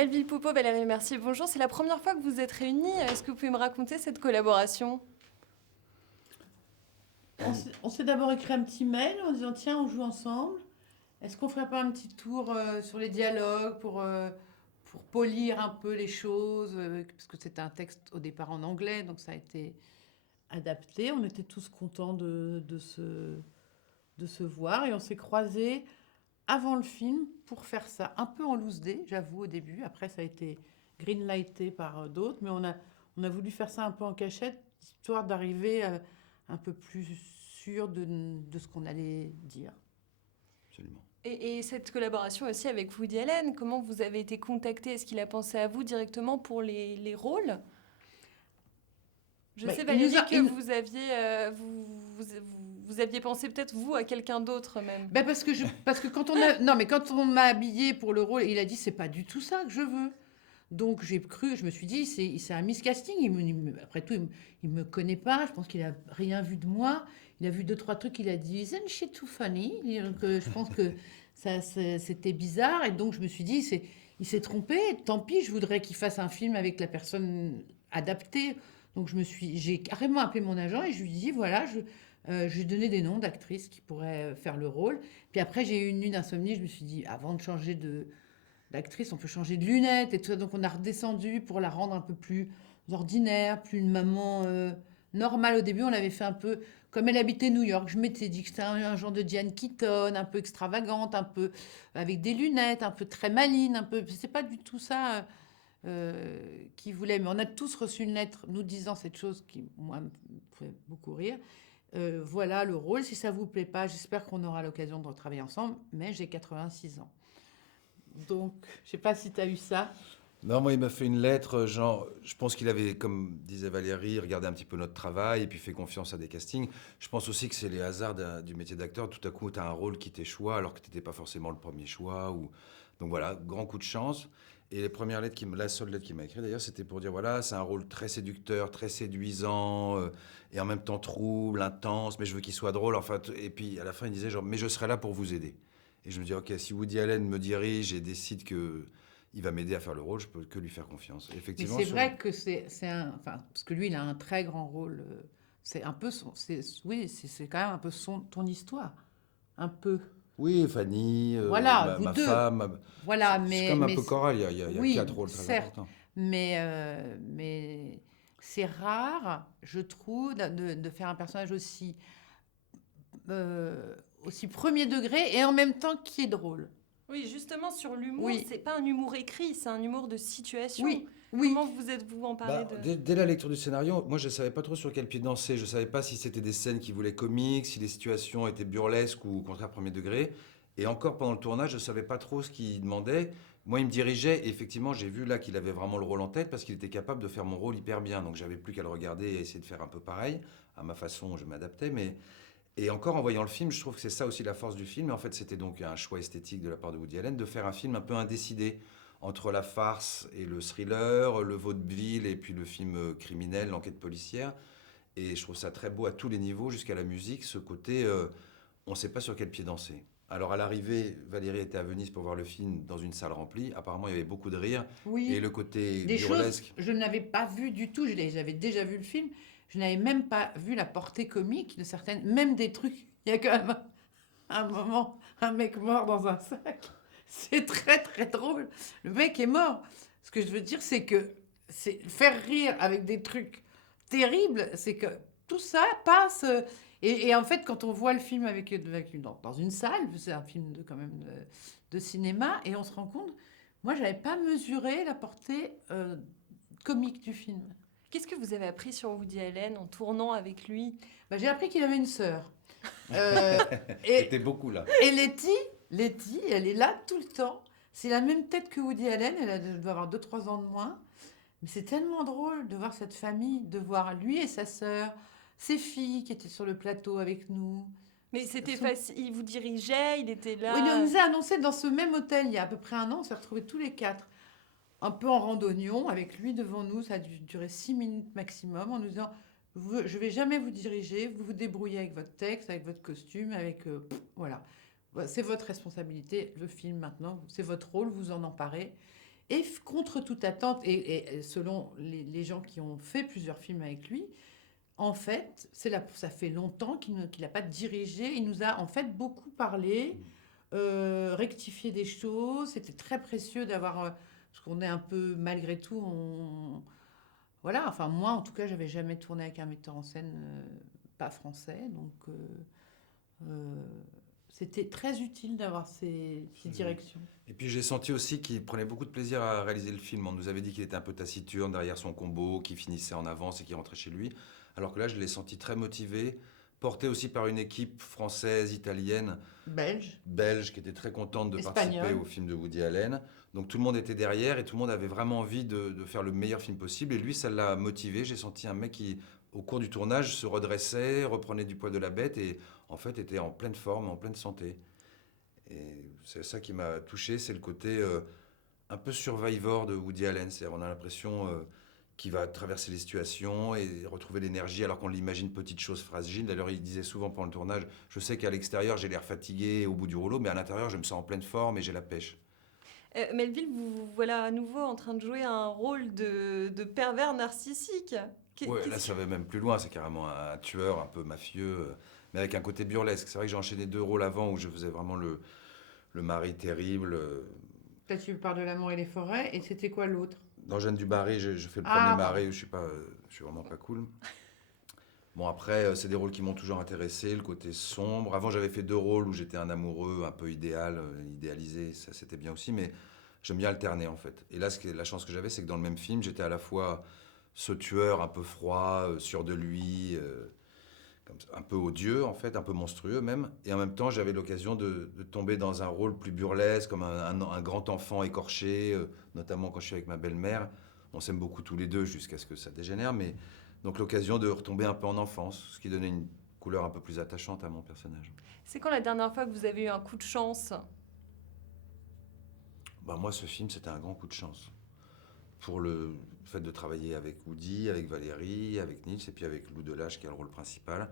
Melville Poupeau, Valérie Mercier, bonjour. C'est la première fois que vous êtes réunis. Est-ce que vous pouvez me raconter cette collaboration? On s'est d'abord écrit un petit mail en disant tiens, on joue ensemble. Est-ce qu'on ferait pas un petit tour sur les dialogues pour polir un peu les choses parce que c'était un texte au départ en anglais, donc ça a été adapté. On était tous contents de se voir et on s'est croisés avant le film pour faire ça un peu en loose day, j'avoue, au début. Après, ça a été greenlighté par d'autres, mais on a voulu faire ça un peu en cachette, histoire d'arriver un peu plus sûr de ce qu'on allait dire. Absolument. Et cette collaboration aussi avec Woody Allen, comment vous avez été contacté? Est-ce qu'il a pensé à vous directement pour les rôles? Je Bah, sais, il nous Valérie, a- que il- vous aviez, vous aviez pensé peut-être, vous, à quelqu'un d'autre même. Ben parce que non, mais quand on m'a habillé pour le rôle, il a dit c'est pas du tout ça que je veux. Donc j'ai cru, je me suis dit c'est un miscasting. Après tout, il me connaît pas. Je pense qu'il a rien vu de moi. Il a vu deux trois trucs. Il a dit isn't she too funny? Donc je pense que c'était bizarre et donc je me suis dit il s'est trompé. Tant pis, je voudrais qu'il fasse un film avec la personne adaptée. Donc j'ai carrément appelé mon agent et je lui ai dit voilà je lui ai donné des noms d'actrices qui pourraient faire le rôle. Puis après j'ai eu une nuit d'insomnie. Je me suis dit avant de changer d'actrice, on peut changer de lunettes et tout ça. Donc on a redescendu pour la rendre un peu plus ordinaire, plus une maman normale. Au début, on l'avait fait un peu comme elle habitait New York. Je m'étais dit que c'était un genre de Diane Keaton, un peu extravagante, un peu avec des lunettes, un peu très maline, un peu. C'est pas du tout ça qu'il voulait. Mais on a tous reçu une lettre nous disant cette chose qui, moi, me fait beaucoup rire. Voilà le rôle. Si ça vous plaît pas, j'espère qu'on aura l'occasion de retravailler ensemble. Mais j'ai 86 ans. Donc, je sais pas si tu as eu ça. Non, moi, il m'a fait une lettre, genre, je pense qu'il avait, comme disait Valérie, regardé un petit peu notre travail et puis fait confiance à des castings. Je pense aussi que c'est les hasards du métier d'acteur. Tout à coup, tu as un rôle qui t'échoit alors que tu n'étais pas forcément le premier choix. Donc voilà, grand coup de chance. Et les premières lettres, la seule lettre qu'il m'a écrite d'ailleurs, c'était pour dire voilà, c'est un rôle très séducteur, très séduisant, et en même temps trouble, intense, mais je veux qu'il soit drôle. Enfin, et puis à la fin, il disait genre, mais je serai là pour vous aider. Et je me dis, ok, si Woody Allen me dirige et décide que il va m'aider à faire le rôle, je peux que lui faire confiance. Et Mais effectivement, c'est vrai que c'est un. Enfin, parce que lui, il a un très grand rôle. C'est un peu son. Oui, c'est quand même un peu ton histoire. Un peu. oui, Fanny, Voilà, vous ma deux. femme, Voilà, c'est mais. comme un peu choral, il y a quatre Oui, rôles très certes. importants. Mais c'est rare, je trouve, de faire un personnage aussi premier degré et en même temps qui est drôle. Oui, justement, sur l'humour, Oui, c'est pas un humour écrit, c'est un humour de situation. oui, oui. Comment vous êtes-vous emparé Bah, de... dès la lecture du scénario, moi je savais pas trop sur quel pied danser. Je savais pas si c'était des scènes qui voulaient comiques, si les situations étaient burlesques ou au contraire premier degré. Et encore pendant le tournage, je savais pas trop ce qu'il demandait. Moi, il me dirigeait et effectivement, j'ai vu là qu'il avait vraiment le rôle en tête parce qu'il était capable de faire mon rôle hyper bien. Donc j'avais plus qu'à le regarder et essayer de faire un peu pareil. À ma façon, je m'adaptais. Et encore en voyant le film, je trouve que c'est ça aussi la force du film. Et en fait, c'était donc un choix esthétique de la part de Woody Allen de faire un film un peu indécidé entre la farce et le thriller, le vaudeville et puis le film criminel, l'enquête policière. Et je trouve ça très beau à tous les niveaux, jusqu'à la musique, ce côté, on ne sait pas sur quel pied danser. Alors à l'arrivée, Valérie était à Venise pour voir le film dans une salle remplie. Apparemment, il y avait beaucoup de rire. Et Oui, le côté des choses burlesque, je n'avais pas vu du tout. J'avais déjà vu le film. Je n'avais même pas vu la portée comique de certaines, même des trucs. Il y a quand même un moment, un mec mort dans un sac. C'est très très drôle. Le mec est mort. Ce que je veux dire, c'est que c'est faire rire avec des trucs terribles, c'est que tout ça passe. Et en fait, quand on voit le film dans une salle, c'est un film quand même de cinéma, et on se rend compte, moi, j'avais pas mesuré la portée comique du film. Qu'est-ce que vous avez appris sur Woody Allen en tournant avec lui? Bah, j'ai appris qu'il avait une sœur. Euh, et c'était beaucoup là. Et Letty, elle est là tout le temps. C'est la même tête que Woody Allen, elle doit avoir 2 3 ans de moins. Mais c'est tellement drôle de voir cette famille, de voir lui et sa sœur, ses filles qui étaient sur le plateau avec nous. Mais c'était Son- facile, il vous dirigeait, il était Oui, on là. nous a annoncé dans ce même hôtel il y a à peu près un an, on s'est retrouvés tous les quatre, un peu en randonnion, avec lui devant nous. Ça a dû durer 6 minutes maximum, en nous disant je vais jamais vous diriger, vous vous débrouillez avec votre texte, avec votre costume, avec. Voilà. C'est votre responsabilité, le film maintenant, c'est votre rôle, vous en emparez. Et contre toute attente, et selon les gens qui ont fait plusieurs films avec lui, en fait, ça fait longtemps qu'il n'a pas dirigé. Il nous a en fait beaucoup parlé, rectifié des choses. C'était très précieux d'avoir... parce qu'on est un peu, malgré tout, voilà, enfin moi en tout cas, j'avais jamais tourné avec un metteur en scène pas français. Donc c'était très utile d'avoir ces directions. Et puis j'ai senti aussi qu'il prenait beaucoup de plaisir à réaliser le film. On nous avait dit qu'il était un peu taciturne derrière son combo, qu'il finissait en avance et qu'il rentrait chez lui. Alors que là, je l'ai senti très motivé, porté aussi par une équipe française, italienne, belge, qui était très contente de participer au film de Woody Allen. Donc tout le monde était derrière et tout le monde avait vraiment envie de faire le meilleur film possible. Et lui, ça l'a motivé. J'ai senti un mec qui, au cours du tournage, se redressait, reprenait du poil de la bête et en fait était en pleine forme, en pleine santé. Et c'est ça qui m'a touché, c'est le côté un peu survivor de Woody Allen. C'est-à-dire on a l'impression qu'il va traverser les situations et retrouver l'énergie alors qu'on l'imagine petite chose fragile. D'ailleurs, il disait souvent pendant le tournage, je sais qu'à l'extérieur j'ai l'air fatigué au bout du rouleau, mais à l'intérieur je me sens en pleine forme et j'ai la pêche. Melville, vous voilà à nouveau en train de jouer un rôle de pervers narcissique. Ouais, là ça va même plus loin, c'est carrément un tueur un peu mafieux, mais avec un côté burlesque. C'est vrai que j'ai enchaîné 2 rôles avant où je faisais vraiment le mari terrible. Là, tu parles de L'amour et les forêts, et c'était quoi l'autre? Dans Jeanne du Barry, je fais le premier mari où je suis vraiment pas cool. Bon, après, c'est des rôles qui m'ont toujours intéressé, le côté sombre. Avant, j'avais fait 2 rôles où j'étais un amoureux un peu idéal, idéalisé, ça c'était bien aussi, mais j'aime bien alterner en fait. Et là, la chance que j'avais, c'est que dans le même film, j'étais à la fois ce tueur un peu froid, sûr de lui, comme ça, un peu odieux en fait, un peu monstrueux même. Et en même temps, j'avais l'occasion de tomber dans un rôle plus burlesque, comme un grand enfant écorché, notamment quand je suis avec ma belle-mère. On s'aime beaucoup tous les deux jusqu'à ce que ça dégénère, mais donc l'occasion de retomber un peu en enfance, ce qui donnait une couleur un peu plus attachante à mon personnage. C'est quand la dernière fois que vous avez eu un coup de chance? Bah, moi, ce film, c'était un grand coup de chance. Pour le fait de travailler avec Woody, avec Valérie, avec Nils, et puis avec Lou Delage, qui a le rôle principal,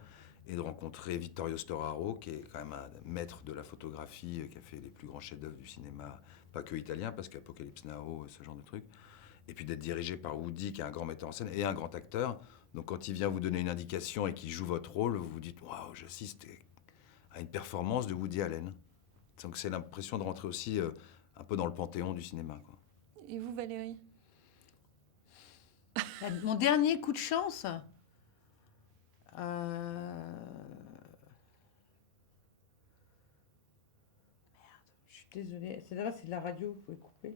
et de rencontrer Vittorio Storaro, qui est quand même un maître de la photographie, qui a fait les plus grands chefs-d'œuvre du cinéma, pas que italien, parce qu'Apocalypse Now, ce genre de truc. Et puis d'être dirigé par Woody, qui est un grand metteur en scène et un grand acteur. Donc quand il vient vous donner une indication et qu'il joue votre rôle, vous vous dites waouh, j'assiste à une performance de Woody Allen. Donc c'est l'impression de rentrer aussi un peu dans le panthéon du cinéma, quoi. Et vous, Valérie? Mon dernier coup de chance, merde, je suis désolée. C'est là, c'est de la radio, vous pouvez couper.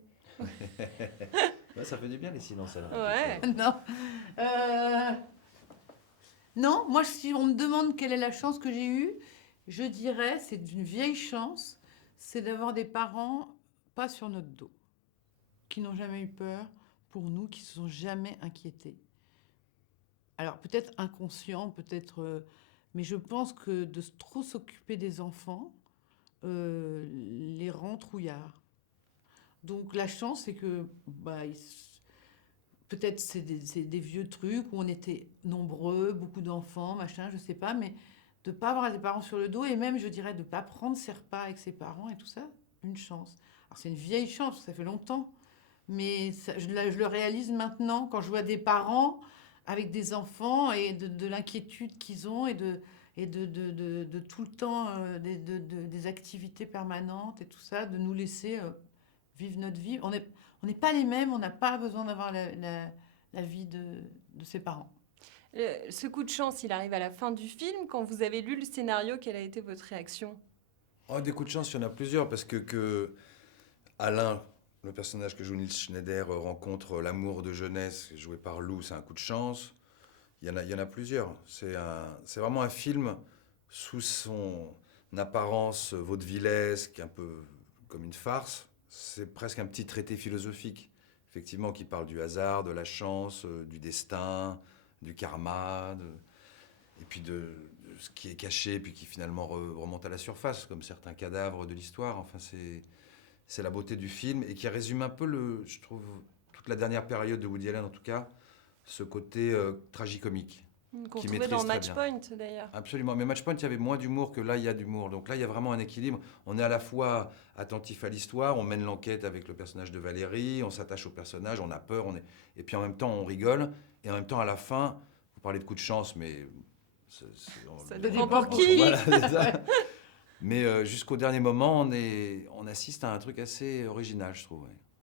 Ouais, ça fait du bien les silences à la Ouais. Non. Non, moi, si on me demande quelle est la chance que j'ai eue, je dirais, c'est d'une vieille chance, c'est d'avoir des parents pas sur notre dos, qui n'ont jamais eu peur pour nous, qui se sont jamais inquiétés. Alors peut-être inconscient, peut-être, mais je pense que de trop s'occuper des enfants les rend trouillards. Donc la chance, c'est que peut-être c'est des vieux trucs où on était nombreux, beaucoup d'enfants, machin, je sais pas, mais de pas avoir des parents sur le dos et même, je dirais, de pas prendre ses repas avec ses parents et tout ça, une chance. Alors c'est une vieille chance, ça fait longtemps, mais ça, je le réalise maintenant quand je vois des parents avec des enfants et de l'inquiétude qu'ils ont et de tout le temps des activités permanentes et tout ça, de nous laisser vivre notre vie. On n'est pas les mêmes, on n'a pas besoin d'avoir la vie de ses parents. Ce coup de chance, il arrive à la fin du film. Quand vous avez lu le scénario, quelle a été votre réaction? Oh, des coups de chance, il y en a plusieurs, parce que Alain, le personnage que joue Nils Schneider, rencontre l'amour de jeunesse joué par Lou, c'est un coup de chance. Il y en a plusieurs. C'est vraiment un film sous son apparence vaudevillesque, un peu comme une farce. C'est presque un petit traité philosophique, effectivement, qui parle du hasard, de la chance, du destin, du karma, et puis de ce qui est caché, puis qui finalement remonte à la surface, comme certains cadavres de l'histoire. Enfin, c'est la beauté du film, et qui résume un peu, je trouve, toute la dernière période de Woody Allen, en tout cas, ce côté tragicomique. Qu'on qui trouvait dans maîtrise très bien. Matchpoint d'ailleurs. Absolument. Mais Matchpoint, il y avait moins d'humour que là, il y a d'humour. Donc là, il y a vraiment un équilibre. On est à la fois attentif à l'histoire, on mène l'enquête avec le personnage de Valérie, on s'attache au personnage, on a peur, et puis en même temps, on rigole. Et en même temps, à la fin, vous parlez de coup de chance, mais... Ça dépend dépend pour pour qui. Voilà, c'est ça. Mais jusqu'au dernier moment, on assiste à un truc assez original, je trouve. Ouais.